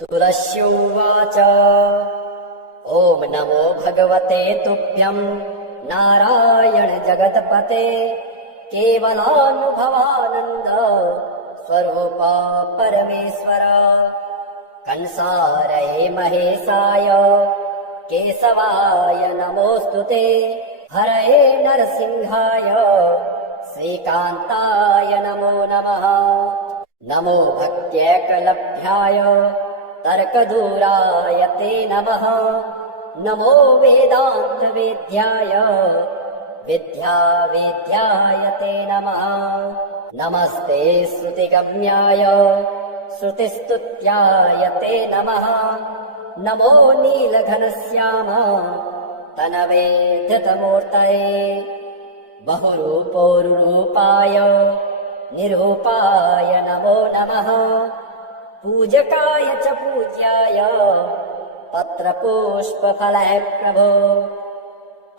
तुलस्युवाच ॐ नमो भगवते तुभ्यं नारायण जगत्पते केवलानुभवानन्द स्वरूप परमेश्वर कंसारये महेशाय केशवाय नमोऽस्तुते हरये नरसिंहाय श्रीकान्ताय नमो नमः। नमो भक्त्यैकलभ्याय तर्कदूराय ते नमः। नमो वेदान्तवेद्याय विद्यावेद्याय ते नमः। नमस्ते श्रुतिगम्याय श्रुतिस्तुत्याय ते नमः। नमो नीलघनश्याम तनवे धृतमूर्तये बहुरूपोरुरूपाय निरूपाय नमो नमः। पूजकाय च पूज्याय पत्रपुष्पफलैः प्रभो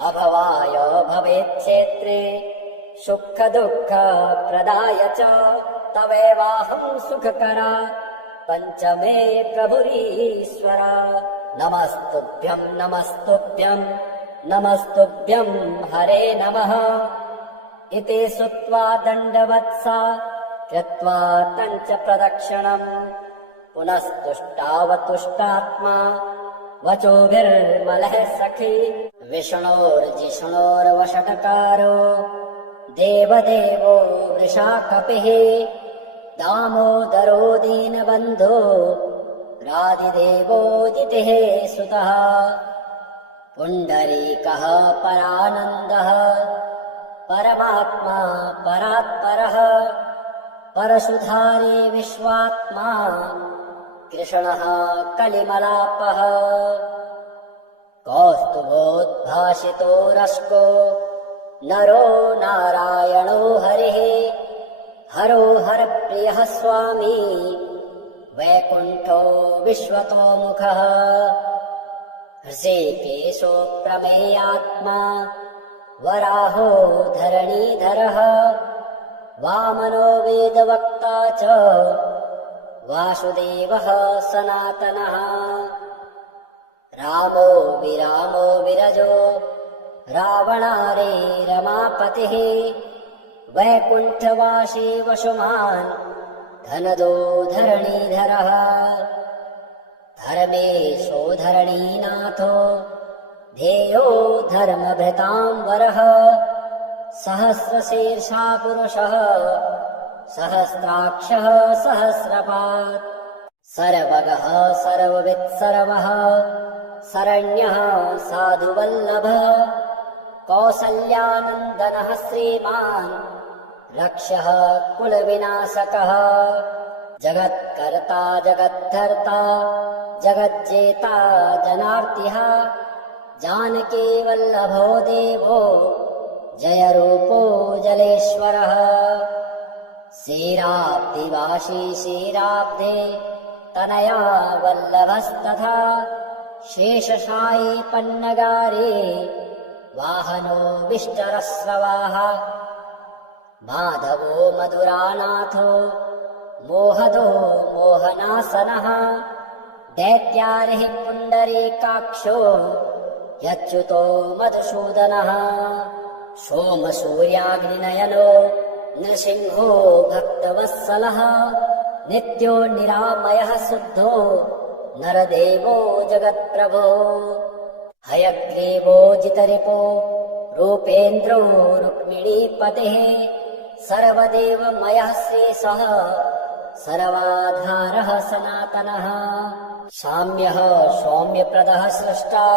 अभवाय भवेच्छेत्रे सुखदुःखप्रदाय च तवेवाहं सुखकरा पञ्चमे प्रभुरीश्वर। नमस्तुभ्यं नमस्तुभ्यं नमस्तुभ्यं हरे नमः। इति श्रुत्वा दण्डवत्सा कृत्वा तञ्च प्रदक्षिणम् पुनस्तुष्टावतुष्टात्मा वचोभिर्मलः सखी विष्णोर्जिष्णोर्वषट्कारो देवदेवो वृषाकपिः दामोदरो दीनबन्धो राधिदेवोदितिः सुतः पुण्डरीकः परानन्दः परमात्मा परात्परः परशुधारी विश्वात्मा कृष्णः कलिमलापः कौस्तुभोद्भासितो रस्को नरो नारायणो हरिः हरो हरप्रियः स्वामी वैकुण्ठो विश्वतोमुखः हृषीकेशो प्रमेयात्मा वराहो धरणीधरः वामनो वेदवक्ता च वासुदेवः सनातनः रामो विरामो विरजो रावणारे रमापतिः वैकुण्ठवासी वसुमान् धनदो धरणीधरः धर्मेशो धरणीनाथो ध्येयो धर्मभृताम्बरः सहस्रशीर्षा पुरुषः सहस्राक्षः सहस्रपात् सर्वगः सर्ववित्सर्वः शरण्यः साधुवल्लभः कौसल्यानन्दनः श्रीमान् लक्ष्यः कुलविनाशकः जगत्कर्ता जगद्धर्ता जगज्जेता जनार्तिः जानकी वल्लभो देवो जयरूपो जलेश्वरः क्षीराब्धिवासी क्षीराब्धे तनया वल्लभस्तथा शेषशायी पन्नगारे वाहनो विष्टरस्रवाः माधवो मधुरानाथो मोहदो मोहनासनः दैत्यारिः पुण्डरीकाक्षो यच्युतो मधुसूदनः सोमसूर्याग्निनयनो नृसिंहो भक्तवत्सलः नित्यो निरामयः शुद्धो नरदेवो जगत्प्रभो हयग्रीवो जितरिपो रूपेन्द्रो रुक्मिणीपतिः सर्वदेवमयः श्रीशः सर्वाधारः सनातनः साम्यः सौम्यप्रदः स्रष्टा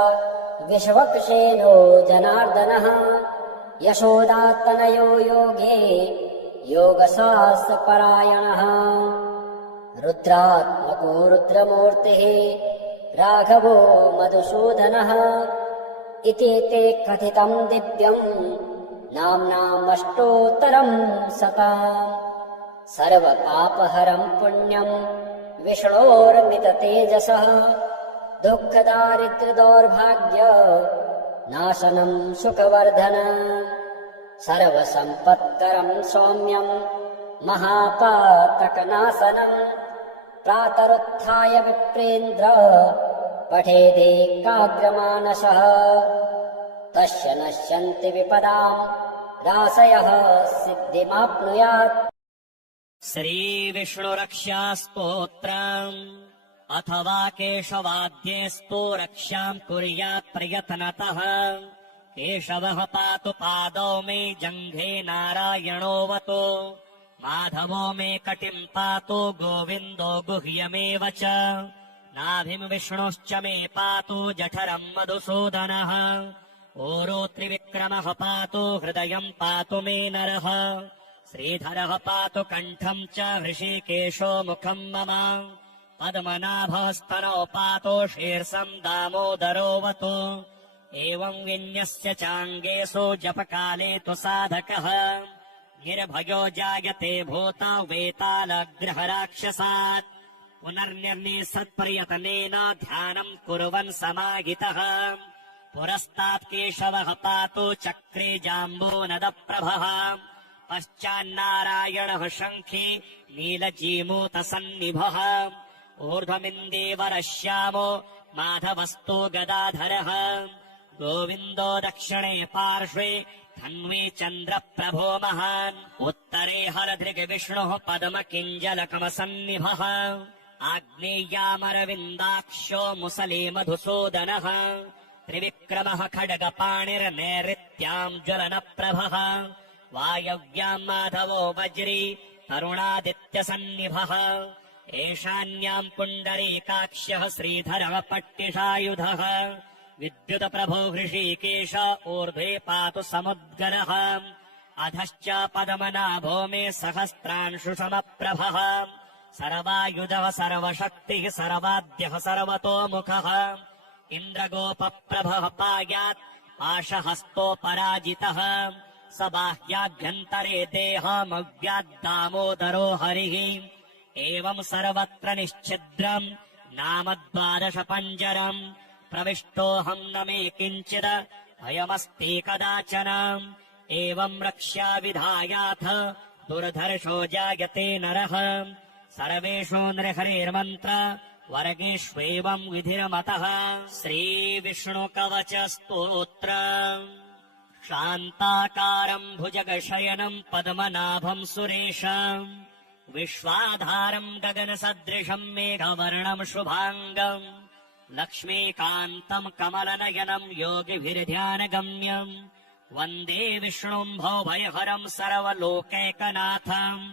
विश्वक्सेनो जनार्दनः यशोदात्तनयो योगे योगशास्त्रपरायणः रुद्रात्मको रुद्रमूर्तिः राघवो मधुसूदनः इति ते कथितं दिव्यम् नाम्नामष्टोत्तरम् शतम् सर्वपापहरं पुण्यम् विष्णोर्मिततेजसः दुःखदारिद्र्यदौर्भाग्य नाशनं सुखवर्धन सर्वसम्पत्करं सौम्यं महापातकनाशनम् प्रातरुत्थाय विप्रेन्द्र पठेदेकाग्रमानसः तस्य नश्यन्ति विपदाम् राशयः सिद्धिमाप्नुयात्। श्रीविष्णुरक्षास्तोत्रम् अथवा केशवाद्येस्तु रक्षाम् कुर्यात् प्रयत्नतः। केशवः पातु पादौ मे जङ्घे नारायणोऽवतु माधवो मे कटिम् पातु गोविन्दो गुह्यमेव च नाभिम् विष्णुश्च मे पातु जठरम् मधुसूदनः ओरो त्रिविक्रमः पातु हृदयम् पातु मे नरः श्रीधरः पातु कण्ठम् च हृषीकेशो मुखम् मम पद्मनाभस्तनौ पातु शीर्षम् दामोदरोऽवतु एवम् विन्यस्य चाङ्गेषु जपकाले तु साधकः निर्भयो जायते भूता वेतालग्रहराक्षसात् पुनर्निर्निसत्प्रयतनेन ध्यानम् कुर्वन् समाहितः पुरस्तात् केशवः पातु चक्रे जाम्बोनदप्रभः पश्चान्नारायणः शङ्खे नीलजीमूतसन्निभः ऊर्ध्वमिन्देवरः श्यामो माधवस्तो गदाधरः गोविन्दो दक्षिणे पार्श्वे धन्वे चन्द्रप्रभो महान् उत्तरे हरधृग्विष्णुः पद्मकिञ्जलकमसन्निभः आग्नेय्यामरविन्दाक्षो मुसले मधुसूदनः त्रिविक्रमः खड्गपाणिर्नैऋत्याम् ज्वलनप्रभः वायव्याम् माधवो वज्री तरुणादित्यसन्निभः एशान्याम् पुण्डरीकाक्ष्यः श्रीधरः पट्टिषायुधः विद्युतप्रभो हृषीकेश ऊर्ध्वे पातु समुद्गरः अधश्च पद्मनाभो मे सहस्रांशुसमप्रभः सर्वायुधः सर्वशक्तिः सर्वाद्यः सर्वतोमुखः इन्द्रगोपप्रभः पायात् पाशहस्तोपराजितः स बाह्याभ्यन्तरे देहमव्याद्दामोदरो हरिः एवम् सर्वत्र निश्छिद्रम् नाम 12 पञ्जरम् प्रविष्टोऽहम् न मे किञ्चिद भयमस्ति कदाचन एवम् रक्ष्या विधायाथ दुर्धर्षो जायते नरः सर्वेषु नृहरेर्मन्त्र वर्गेष्वेवम् विधिर्मतः श्रीविष्णुकवचस्तोत्र शान्ताकारम् भुजगशयनम् पद्मनाभम् सुरेशम् विश्वाधारम् गगनसदृशम् मेघवर्णम् शुभाङ्गम् लक्ष्मीकान्तम् कमलनयनम् योगिभिर्ध्यानगम्यम् वन्दे विष्णुम् भवभयहरम् सर्वलोकैकनाथम्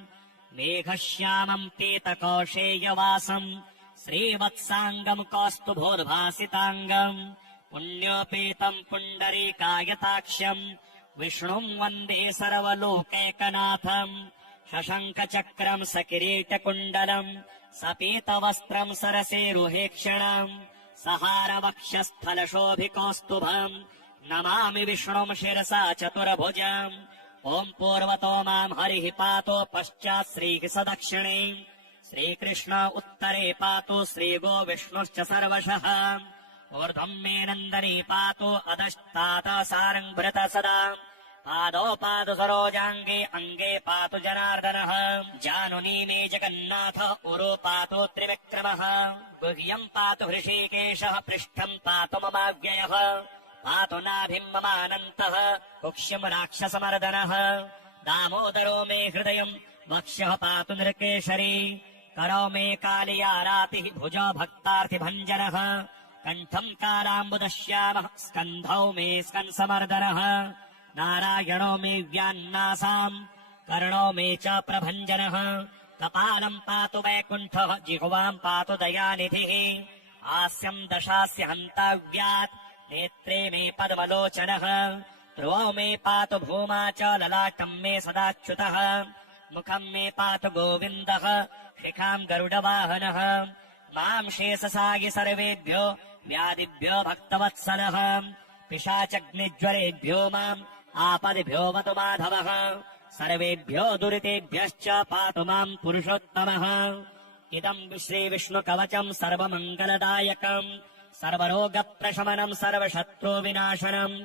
मेघश्यामम् पीतकौशेयवासम् श्रीवत्साङ्गम् कौस्तुभोद्भासिताङ्गम् पुण्योपेतम् पुण्डरीकायताक्ष्यम् विष्णुम् वन्दे सर्वलोकैकनाथम् शशङ्खचक्रम् सकिरीटकुण्डलम् सपीतवस्त्रम् सरसेरुहेक्षणम् सहारवक्षस्थलशोभिकौस्तुभम् नमामि विष्णुम् शिरसा चतुर्भुजम् ॐ पूर्वतो माम् हरिः पातो पश्चात् श्रीः सदक्षिणे श्रीकृष्ण उत्तरे पातो श्रीगो विष्णुश्च सर्वशः ऊर्ध्वम् मे नन्दनी पातो अधस्तात् सारङ्भृत सदा पादौ पातु सरोजाङ्गे अङ्गे पातु जनार्दनः जानुनी मे जगन्नाथ उरो पातु त्रिविक्रमः गुह्यम् पातु हृषीकेशः पृष्ठम् पातु ममाव्ययः पातु नाभिम् ममानन्तः कुक्ष्यम् राक्षसमर्दनः दामोदरो मे हृदयम् वक्ष्यः पातु नृकेशरी करौ मे कालियारातिः भुजो भक्तार्थिभञ्जनः कण्ठम् कालाम्बुदश्यामः स्कन्धौ मे स्कन्समर्दनः नारायणो मे व्यान्नासाम् कर्णो मे च प्रभञ्जनः कपालम् पातु वैकुण्ठः जिह्वाम् पातु दयानिधिः हास्यम् दशास्य हन्ताव्यात् नेत्रे मे पद्मलोचनः ध्रुवौ मे पातु भूमा च ललाटम् मे सदाच्युतः मुखम् मे पातु गोविन्दः शिखाम् गरुडवाहनः माम् शेषसायि सर्वेभ्यो व्याधिभ्यो भक्तवत्सलः पिशाचग्निज्वरेभ्यो माम् आपदिभ्योऽवतु माधवः सर्वेभ्यो दुरितेभ्यश्च पातु माम् पुरुषोत्तमः इदम् श्रीविष्णुकवचम् सर्वमङ्गलदायकम् सर्वरोगप्रशमनम् सर्वशत्रुविनाशनम्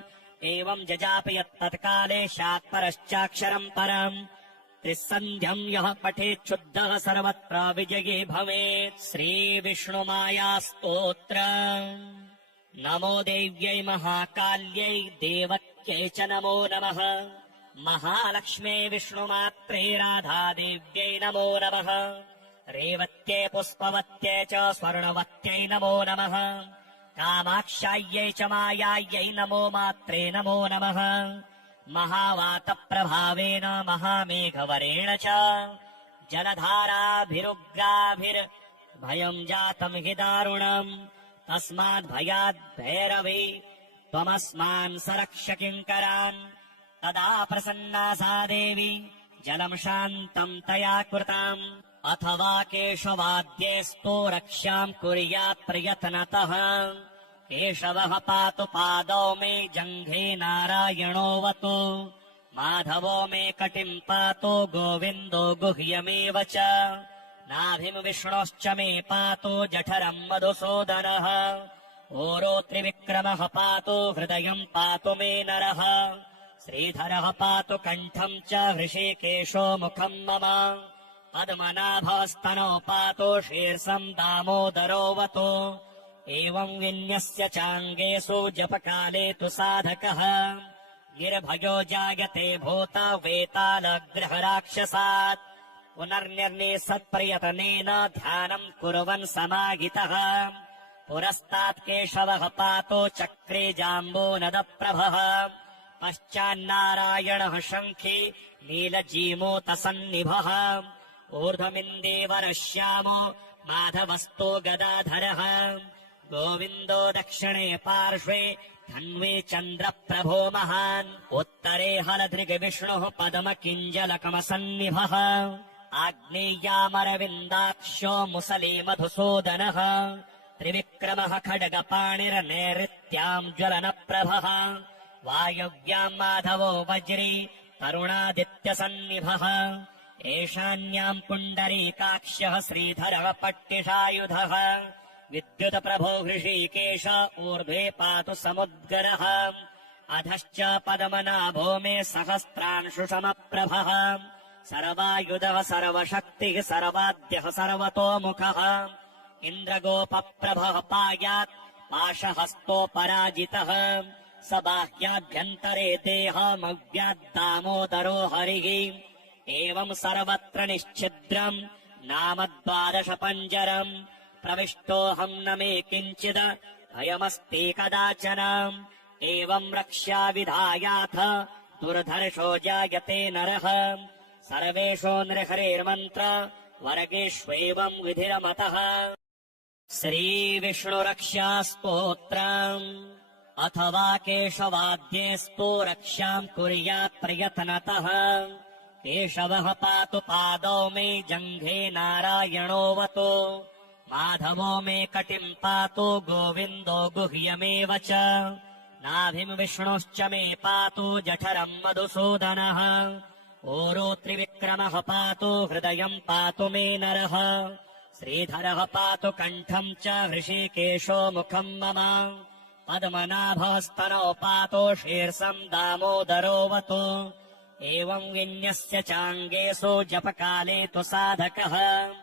एवम् जजापि यत्तत्काले स्यात् परश्चाक्षरम् परम् त्रिसन्ध्यम् यः पठेच्छुद्धः सर्वत्र विजयी भवेत्। श्रीविष्णुमायास्तोत्र। नमो देव्यै महाकाल्यै देवक्यै च नमो नमः। महालक्ष्मे विष्णुमात्रे राधादेव्यै नमो नमः। रेवत्यै पुष्पवत्यै च स्वर्णवत्यै नमो नमः। कामाक्षायै च मायायै नमो मात्रे नमो नमः। महावातप्रभावेन महामेघवरेण च जलधाराभिरुग्राभिर्भयम् जातम् हि दारुणम्। तस्माद्भयाद् भैरवी त्वमस्मान् सरक्ष किङ्करान्। तदा प्रसन्ना सा देवी जलम् शान्तम् तया कृताम्। अथवा केशवाद्यैस्तु रक्ष्याम् कुर्यात् प्रयत्नतः। केशवः पातु पादौ मे जङ्घे नारायणोऽवतु। माधवो मे कटिम् पातु गोविन्दो गुह्यमेव च। नाभिम् विष्णोश्च मे पातु जठरम् मधुसूदनः। ओरो त्रिविक्रमः पातु हृदयम् पातु मे नरः। श्रीधरः पातु कण्ठम् च हृषीकेशो मुखम् मम। पद्मनाभस्तनौ पातु शीर्षम् दामोदरोऽवतु। एवम् विन्यस्य चाङ्गेषु जपकाले तु साधकः। निर्भयो जायते भूता वेतालग्रहराक्षसात्। पुनर्निर्निसत्प्रयतनेन ध्यानम् कुर्वन् समाहितः। पुरस्तात् केशवः पातो चक्रे जाम्बूनदप्रभः। पश्चान्नारायणः शङ्खी नीलजीमूतसन्निभः। ऊर्ध्वमिन्दीवरः श्यामो माधवस्तो गदाधरः। गोविन्दो दक्षिणे पार्श्वे धन्वी चन्द्रप्रभो महान्। उत्तरे हलधृग्विष्णुः पद्मकिञ्जलकमसन्निभः। आग्नेय्यामरविन्दाक्षो मुसले मधुसूदनः। त्रिविक्रमः खड्गपाणिर्नैऋत्याम् ज्वलनप्रभः। वायव्याम् माधवो वज्री तरुणादित्यसन्निभः। एशान्याम् पुण्डरीकाक्षः श्रीधरः पट्टिषायुधः। विद्युतप्रभो हृषीकेश ऊर्ध्वे पातु समुद्गरः। अधश्च पद्मनाभो मे सहस्रांशुसमप्रभः। सर्वायुधः सर्वशक्तिः सर्वाद्यः सर्वतोमुखः। इन्द्रगोपप्रभः पायात् पाशहस्तोपराजितः। स बाह्याभ्यन्तरे देहमव्याद्दामोदरो हरिः। एवम् सर्वत्र निश्छिद्रम् नाम 12 पञ्जरम्। प्रविष्टोऽहम् न मे किञ्चिद भयमस्ति कदाचन। एवम् रक्ष्या विधायाथ दुर्धर्षो जायते नरः। सर्वेषु नृहरेर्मन्त्र वर्गेष्वेवम् विधिरमतः। श्रीविष्णुरक्षास्तोत्रम्। अथवा केशवाद्यैस्तु रक्षाम् कुर्यात् प्रयत्नतः। केशवः पातु पादौ मे जङ्घे नारायणोऽवतु। माधवो मे कटिम् पातु गोविन्दो गुह्यमेव च। नाभिम् विष्णोश्च मे पातु जठरम् मधुसूदनः। ओरो त्रिविक्रमः पातु हृदयम् पातु मे नरः। श्रीधरः पातु कण्ठम् च हृषीकेशो मुखम् मम। पद्मनाभस्तनौ पातु शीर्षम् दामोदरोऽवतु। एवम् विन्यस्य चाङ्गेषु जपकाले तु साधकः।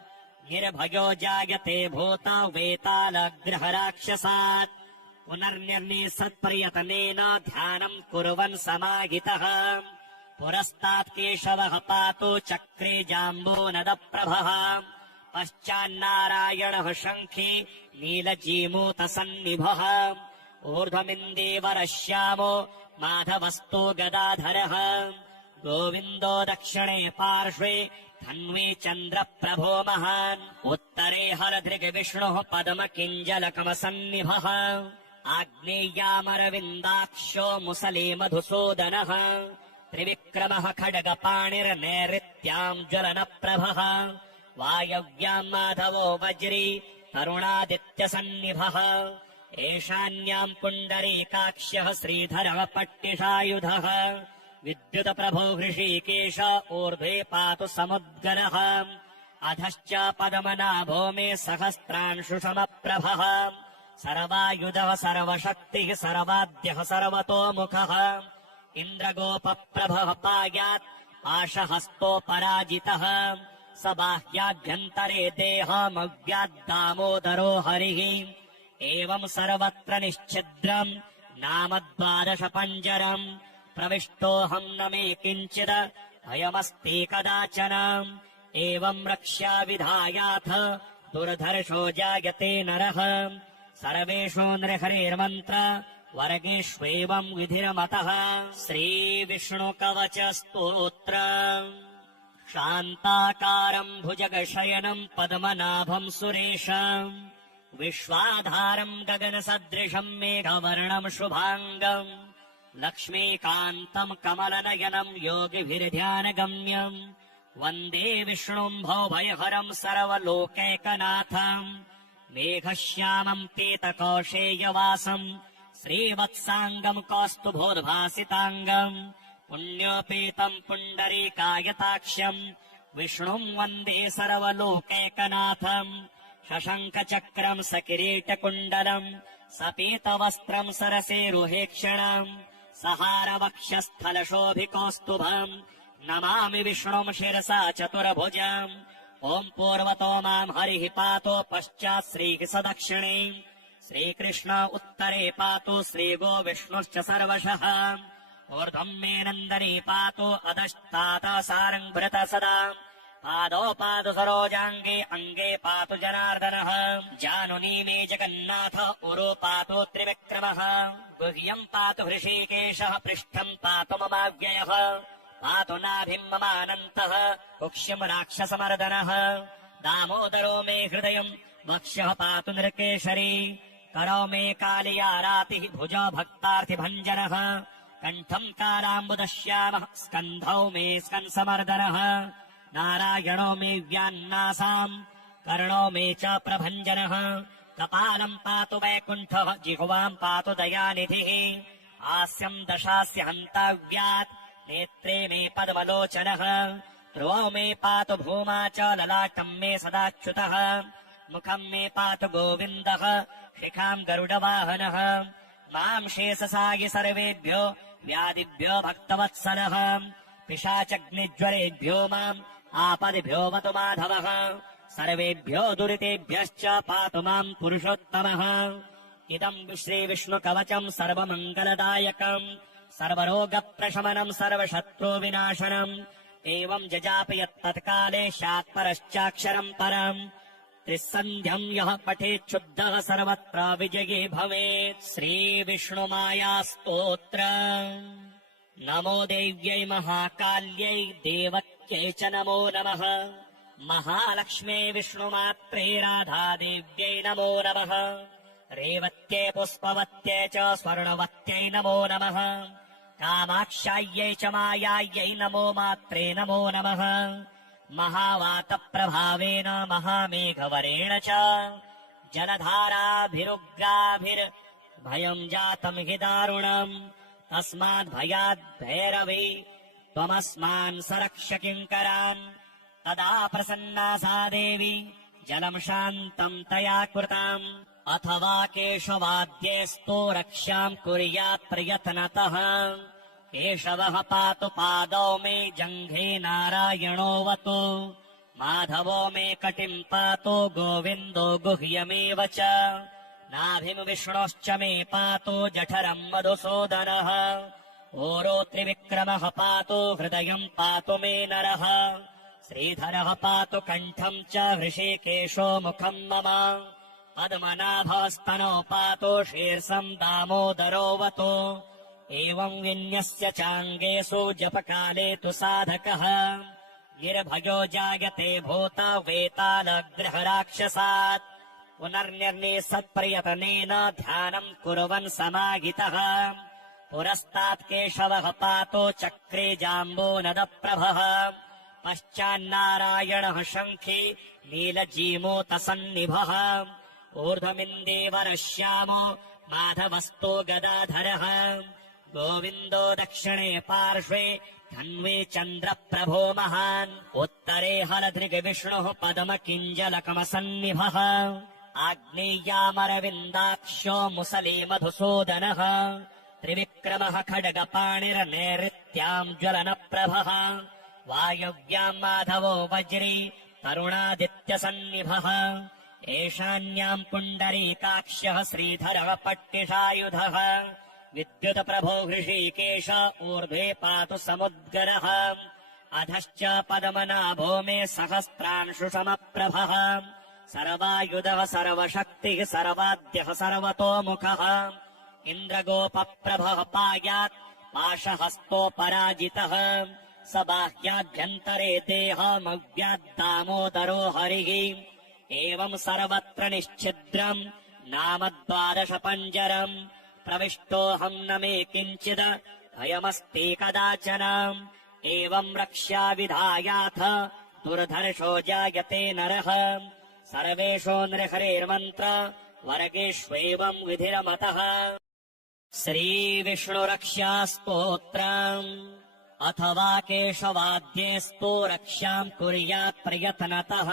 निर्भयो जायते भूता वेतालग्रहराक्षसात्। पुनर्निर्निसत्प्रयतनेन ध्यानम् कुर्वन् समाहितः। पुरस्तात् केशवः पातु चक्रे जाम्बूनदप्रभः। पश्चान्नारायणः शङ्खी नीलजीमूतसन्निभः। ऊर्ध्वमिन्दीवरः श्यामो माधवस्तो गदाधरः। गोविन्दो दक्षिणे पार्श्वे धन्वी चन्द्रप्रभो महान्। उत्तरे हलधृग्विष्णुः पद्मकिञ्जलकमसन्निभः। आग्नेय्यामरविन्दाक्षो मुसले मधुसूदनः। त्रिविक्रमः खड्गपाणिर्नैऋत्याम् ज्वलनप्रभः। वायव्याम् माधवो वज्री तरुणादित्यसन्निभः। एशान्याम् पुण्डरीकाक्ष्यः श्रीधरः पट्टिषायुधः। विद्युतप्रभो हृषीकेश ऊर्ध्वे पातु समुद्गरः। अधश्च पद्मनाभो मे सहस्रांशुसमप्रभः। सर्वायुधः सर्वशक्तिः सर्वाद्यः सर्वतोमुखः। इन्द्रगोपप्रभः पायात् आशहस्तोपराजितः स बाह्याभ्यन्तरे देहमव्याद्दामोदरो हरिः एवम् सर्वत्र निश्छिद्रम् नाम 12 पञ्जरम् प्रविष्टोऽहम् न मे किञ्चिद भयमस्ति कदाचन एवम् रक्ष्या विधायाथ दुर्धर्षो जायते नरः सर्वेषु नृहरिर्मन्त्र वर्गेष्वेवम् विधिर्मतः श्रीविष्णुकवच स्तोत्र शान्ताकारम् भुजगशयनम् पद्मनाभम् सुरेशम् विश्वाधारम् गगनसदृशम् मेघवर्णम् शुभाङ्गम् लक्ष्मीकान्तम् कमलनयनम् योगिभिर्ध्यानगम्यम् वन्दे विष्णुम् भवभयहरम् सर्वलोकैकनाथम् मेघश्यामम् पीतकौशेयवासम् श्रीवत्साङ्गम् कौस्तुभोद्भासिताङ्गम् पुण्योपेतम् पुण्डरीकायताक्ष्यम् विष्णुम् वन्दे सर्वलोकैकनाथम् शशङ्खचक्रम् सकिरीटकुण्डलम् सपीतवस्त्रम् सरसेरुहेक्षणम् सहारवक्षस्थलशोभिकौस्तुभम् नमामि विष्णुम् शिरसा चतुर्भुजम् ॐ पूर्वतो माम् हरिः पातो पश्चात् श्रीः सदक्षिणे श्रीकृष्ण उत्तरे पातो श्रीगो विष्णुश्च सर्वशः ऊर्ध्वम् मे नन्दने पातो अधस्तात् सारङ्भृत सदा पादौ पातु सरोजाङ्गे अङ्गे पातु जनार्दनः जानुनी मे जगन्नाथ उरो पातु त्रिविक्रमः गुह्यम् पातु हृषीकेशः पृष्ठम् पातु ममाव्ययः पातु नाभिम् ममानन्तः कुक्ष्यम् राक्षसमर्दनः दामोदरो मे हृदयम् वक्ष्यः पातु नृकेशरी करौ मे कालियारातिः भुजो भक्तार्थिभञ्जनः कण्ठम् कालाम्बुदश्यामः स्कन्धौ मे स्कन्समर्दनः नारायणो मे व्यान्नासाम् कर्णो मे च प्रभञ्जनः कपालम् पातु वैकुण्ठः जिह्वाम् पातु दयानिधिः हास्यम् दशास्य हन्ताव्यात् नेत्रे मे पद्मलोचनः ध्रुवौ मे पातु भूमा च ललाटम् मे सदाच्युतः मुखम् मे पातु गोविन्दः शिखाम् गरुडवाहनः माम् शेषसायि सर्वेभ्यो व्याधिभ्यो भक्तवत्सलः पिशाचग्निज्वरेभ्यो माम् आपदिभ्यो वतु माधवः सर्वेभ्यो दुरितेभ्यश्च पातु माम् पुरुषोत्तमः इदम् श्रीविष्णुकवचम् सर्वमङ्गलदायकम् सर्वरोगप्रशमनम् सर्वशत्रुविनाशनम् एवम् जजापि यत्तत्काले स्यात्परश्चाक्षरम् परम् त्रिसन्ध्यम् यः पठेच्छुद्धः सर्वत्र विजयी भवेत् श्रीविष्णुमायास्तोत्र नमो देव्यै महाकाल्यै देवक्यै च नमो नमः महालक्ष्म्यै विष्णुमात्रे राधादेव्यै नमो नमः रेवत्यै पुष्पवत्यै च स्वर्णवत्यै नमो नमः कामाक्षायै च मायायै नमो मात्रे नमो नमः महावातप्रभावेन महामेघवरेण च जलधाराभिरुग्राभिर्भयम् जातम् हि दारुणम् तस्माद्भयाद् भैरवी त्वमस्मान् सरक्ष किङ्करान् तदा प्रसन्ना सा देवी जलम् शान्तम् तया कृताम् अथवा केशवाद्यैस्तो रक्ष्याम् कुर्यात् प्रयत्नतः केशवः पातु पादौ मे जङ्घे नारायणोऽवतु माधवो मे कटिम् पातु गोविन्दो गुह्यमेव च नाभिम् विष्णोश्च मे पातु जठरम् मधुसूदनः ओरो त्रिविक्रमः पातु हृदयम् पातु मे नरः श्रीधरः पातु कण्ठम् च हृषीकेशो मुखम् मम पद्मनाभस्तनौ पातु शीर्षम् दामोदरोऽवतु एवम् विन्यस्य चाङ्गेषु जपकाले तु साधकः गिर्भयो जायते भूत वेतालग्रहराक्षसात् पुनर्निर्निसत्प्रयतनेन ध्यानम् कुर्वन् समाहितः पुरस्तात् केशवः पातो चक्रे जाम्बूनदप्रभः पश्चान्नारायणः शङ्खी नीलजीमूतसन्निभः ऊर्ध्वमिन्दीवरः श्यामो माधवस्तो गदाधरः गोविन्दो दक्षिणे पार्श्वे धन्वे चन्द्रप्रभो महान् उत्तरे हलधृग्विष्णुः पद्मकिञ्जलकमसन्निभः आग्नेय्यामरविन्दाक्षो मुसले मधुसूदनः त्रिविक्रमः खड्गपाणिर्नैऋत्याम् ज्वलनप्रभः वायव्याम् माधवो वज्री तरुणादित्यसन्निभः एशान्याम् पुण्डरीकाक्ष्यः श्रीधरः पट्टिषायुधः विद्युतप्रभो हृषीकेश ऊर्ध्वे पातु समुद्गरः अधश्च पद्मनाभो मे सहस्रांशुसमप्रभः सर्वायुधः सर्वशक्तिः सर्वाद्यः सर्वतोमुखः इन्द्रगोपप्रभः पायात् पाशहस्तोपराजितः स बाह्याभ्यन्तरे देहमव्याद्दामोदरो हरिः एवम् सर्वत्र निश्छिद्रम् नाम 12 पञ्जरम् प्रविष्टोऽहम् न मे किञ्चित् भयमस्ति कदाचन एवम् रक्ष्या विधायाथ दुर्धर्षो जायते नरः सर्वेषु नृहरेर्मन्त्र वर्गेष्वेवम् विधिरमतः श्रीविष्णुरक्षास्तोत्रम् अथवा केशवाद्येस्तु रक्षाम् कुर्यात् प्रयत्नतः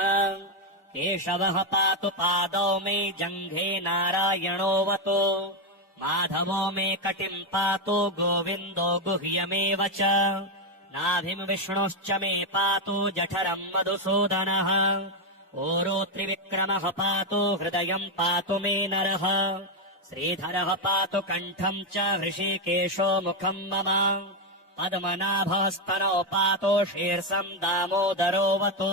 केशवः पातु पादौ मे जङ्घे नारायणोऽवतु माधवो मे कटिम् पातु गोविन्दो गुह्यमेव च नाभिम् विष्णुश्च मे पातु जठरम् मधुसूदनः ओरो त्रिविक्रमः पातु हृदयम् पातु मे नरः श्रीधरः पातु कण्ठम् च हृषीकेशो मुखम् मम पद्मनाभः स्तनौ पातु शीर्षम् दामोदरोऽवतु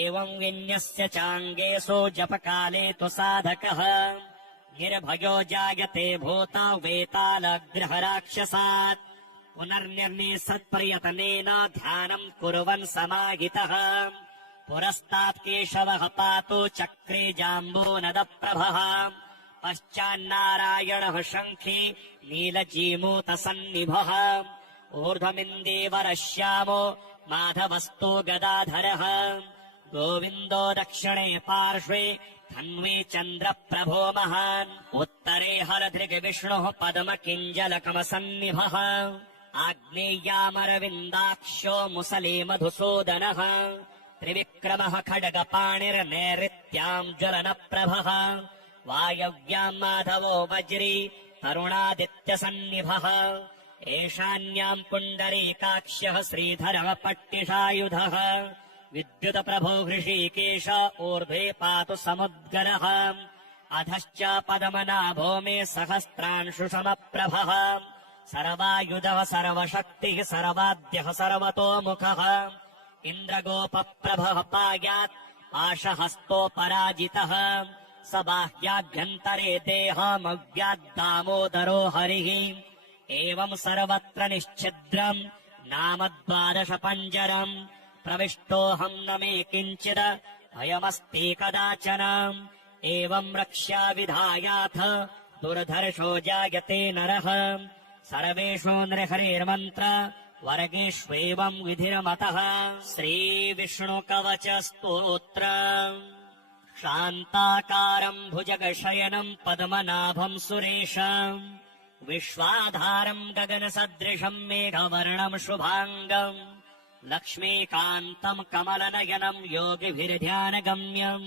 एवम् विन्यस्य चाङ्गेषु जपकाले तु साधकः निर्भयो जायते भूता वेतालग्रहराक्षसात् पुनर्निर्निसत्प्रयतनेन ध्यानम् कुर्वन् समाहितः पुरस्तात् केशवः पातु चक्रे जाम्बूनदप्रभः पश्चान्नारायणः शङ्खे नीलजीमूतसन्निभः ऊर्ध्वमिन्दीवरः श्यामो माधवस्तो गदाधरः गोविन्दो दक्षिणे पार्श्वे धन्वे चन्द्रप्रभो महान् उत्तरे हरधृग्विष्णुः पद्मकिञ्जलकमसन्निभः आग्नेय्यामरविन्दाक्षो मुसले मधुसूदनः त्रिविक्रमः खड्गपाणिर्नैऋत्याम् ज्वलनप्रभः वायव्याम् माधवो वज्री तरुणादित्यसन्निभः एशान्याम् पुण्डरीकाक्ष्यः श्रीधरः पट्टिषायुधः विद्युतप्रभो हृषीकेश ऊर्ध्वे पातु समुद्गरः अधश्च पद्मनाभो मे सहस्रांशुसमप्रभः सर्वायुधः सर्वशक्तिः सर्वाद्यः सर्वतोमुखः इन्द्रगोपप्रभः पायात् पाशहस्तोपराजितः स बाह्याभ्यन्तरे देहमव्याद्दामोदरो हरिः एवम् सर्वत्र निश्छिद्रम् नाम 12 पञ्जरम् प्रविष्टोऽहम् न मे किञ्चित् भयमस्ति कदाचन एवम् रक्ष्या विधायाथ दुर्धर्षो जायते नरः सर्वेषु नृहरेर्मन्त्र वर्गेष्वेवम् विधिरमतः श्रीविष्णुकवचस्तोत्र शान्ताकारम् भुजगशयनम् पद्मनाभम् सुरेशम् विश्वाधारम् गगनसदृशम् मेघवर्णम् शुभाङ्गम् लक्ष्मीकान्तम् कमलनयनम् योगिभिर्ध्यानगम्यम्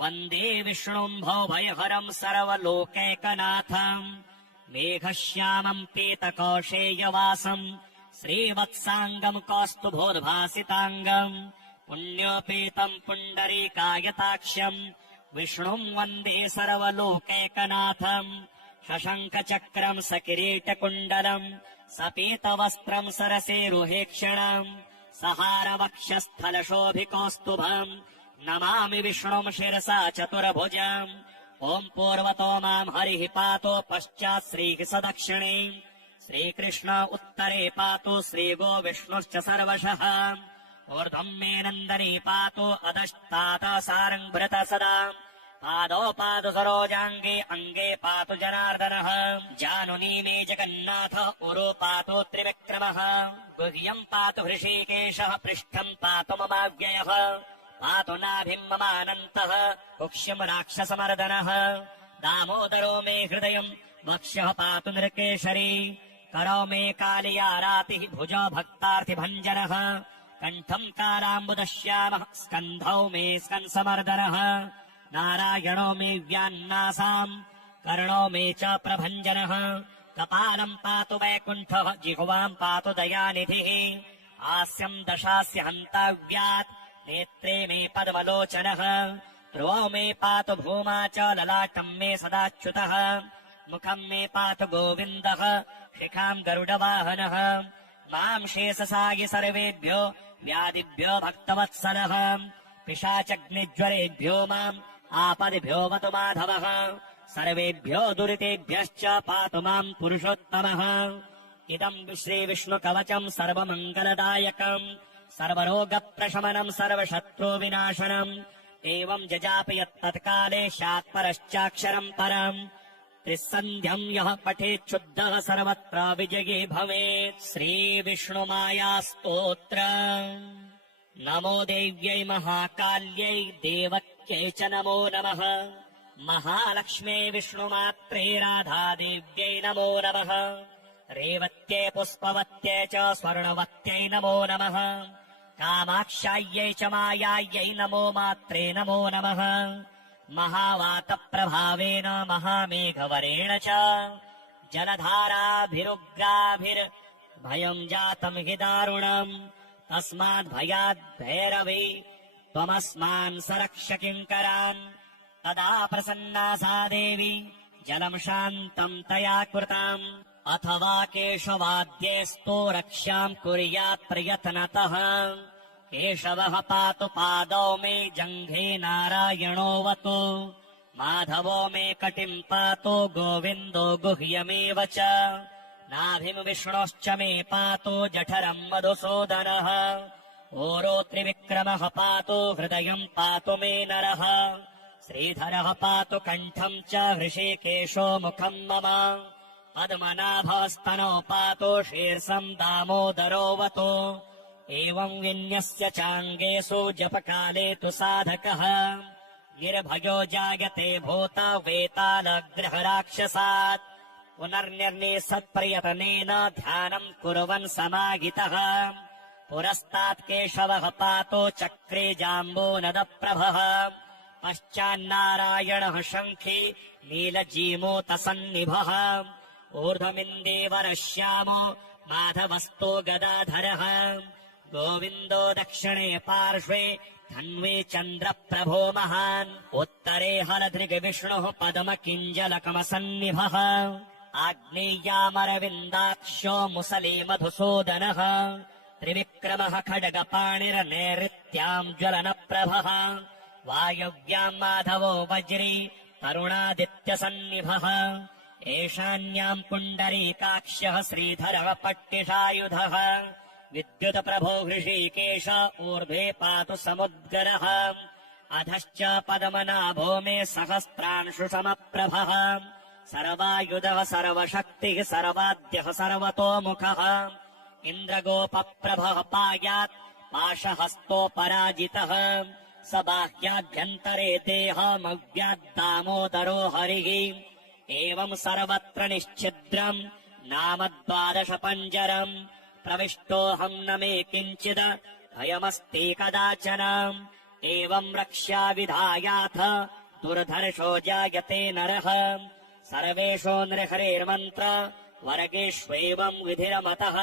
वन्दे विष्णुम् भवभयहरम् सर्वलोकैकनाथम् मेघश्यामम् पीतकौशेयवासम् श्रीवत्साङ्गम् कौस्तुभोद्भासिताङ्गम् पुण्योपेतम् पुण्डरीकायताक्ष्यम् विष्णुम् वन्दे सर्वलोकैकनाथम् शशङ्खचक्रम् सकिरीटकुण्डलम् सपीतवस्त्रम् सरसेरुहेक्षणम् सहारवक्षस्थलशोभिकौस्तुभम् नमामि विष्णुम् शिरसा चतुर्भुजम् ॐ पूर्वतो माम् हरिः पातो पश्चात् श्रीः सदक्षिणे श्रीकृष्ण उत्तरे पातो श्रीगो विष्णुश्च सर्वशः ऊर्ध्वम् मे नन्दनी पातो अधस्तात् सारङ्भृत सदा पादौ पातु सरोजाङ्गे अङ्गे पातु जनार्दनः जानुनी मे जगन्नाथ उरो पातु त्रिविक्रमः गुह्यम् पातु हृषीकेशः पृष्ठम् पातु ममाव्ययः पातु नाभिम् ममानन्तः कुक्ष्यम् राक्षसमर्दनः दामोदरो मे हृदयम् वक्ष्यः पातु नृकेशरी करौ मे कालियारातिः भुजो भक्तार्थिभञ्जनः कण्ठम् काराम्बुदश्यामः स्कन्धौ मे स्कन्समर्दनः नारायणो मे व्यान्नासाम् कर्णो मे च प्रभञ्जनः कपालम् पातु वैकुण्ठः जिह्वाम् पातु दयानिधिः हास्यम् दशास्य हन्ताव्यात् नेत्रे मे पद्मलोचनः ध्रुवौ मे पातु भूमा च ललाटम् मे सदाच्युतः मुखम् मे पातु गोविन्दः शिखाम् गरुडवाहनः माम् शेषसागि सर्वेभ्यो व्याधिभ्यो भक्तवत्सलः पिशाचग्निज्वरेभ्यो माम् आपदिभ्यो वतु माधवः सर्वेभ्यो दुरितेभ्यश्च पातु माम् पुरुषोत्तमः इदम् श्रीविष्णुकवचम् सर्वमङ्गलदायकम् सर्वरोगप्रशमनम् सर्वशत्रुविनाशनम् एवम् जजापि यत्तत्काले स्यात्परश्चाक्षरम् परम् त्रिसन्ध्यम् यः पठेच्छुद्धः सर्वत्र विजयी भवेत् श्रीविष्णुमायास्तोत्र नमो देव्यै महाकाल्यै देवक्यै च नमो नमः महालक्ष्म्यै विष्णुमात्रे राधादेव्यै नमो नमः रेवत्यै पुष्पवत्यै च स्वर्णवत्यै नमो नमः कामाक्षायै च मायायै नमो मात्रे नमो नमः महावातप्रभावेन महामेघवरेण च जलधाराभिरुग्राभिर्भयम् जातम् हि दारुणम् तस्माद्भयाद्भैरवी त्वमस्मान् सरक्ष किङ्करान् तदा प्रसन्ना सा देवी जलम् शान्तम् तया कृताम् अथवा केशवाद्येस्तु रक्ष्याम् कुर्यात् प्रयत्नतः केशवः पातु पादौ मे जङ्घे नारायणोऽवतु माधवो मे कटिम् पातु गोविन्दो गुह्यमेव च नाभिम् विष्णोश्च मे पातु जठरम् मधुसूदनः ओरो त्रिविक्रमः पातु हृदयम् पातु मे नरः श्रीधरः पातु कण्ठम् च हृषीकेशो मुखम् मम पद्मनाभस्तनौ पातु शीर्षम् दामोदरोऽवतु एवम् विन्यस्य चाङ्गेषु जपकाले तु साधकः निर्भयो जायते भूत वेतालग्रहराक्षसात् पुनर्निर्निसत्प्रयतनेन ध्यानम् कुर्वन् समाहितः पुरस्तात् केशवः पातो चक्रे जाम्बूनदप्रभः पश्चान्नारायणः शङ्खी नीलजीमूतसन्निभः ऊर्ध्वमिन्दीवरः श्यामो माधवस्तो गदाधरः गोविन्दो दक्षिणे पार्श्वे धन्वी चन्द्रप्रभो महान् उत्तरे हलधृग्विष्णुः पद्मकिञ्जलकमसन्निभः आग्नेय्यामरविन्दाक्षो मुसले मधुसूदनः त्रिविक्रमः खड्गपाणिर्नैऋत्याम् ज्वलनप्रभः वायव्याम् माधवो वज्री तरुणादित्यसन्निभः एशान्याम् पुण्डरीकाक्षः श्रीधरः पट्टिषायुधः विद्युतप्रभो हृषीकेश ऊर्ध्वे पातु समुद्गरः अधश्च पद्मनाभो मे सहस्रांशुसमप्रभः सर्वायुधः सर्वशक्तिः सर्वाद्यः सर्वतोमुखः इन्द्रगोपप्रभः पायात् पाशहस्तोपराजितः स बाह्याभ्यन्तरे देहमव्याद्दामोदरो हरिः एवम् सर्वत्र निश्छिद्रम् नाम 12 पञ्जरम् प्रविष्टोऽहम् न मे किञ्चिद भयमस्ति कदाचन एवम् रक्ष्या विधायाथ दुर्धर्षो जायते नरः सर्वेषु नृहरेर्मन्त्र वर्गेष्वेवम् विधिरमतः।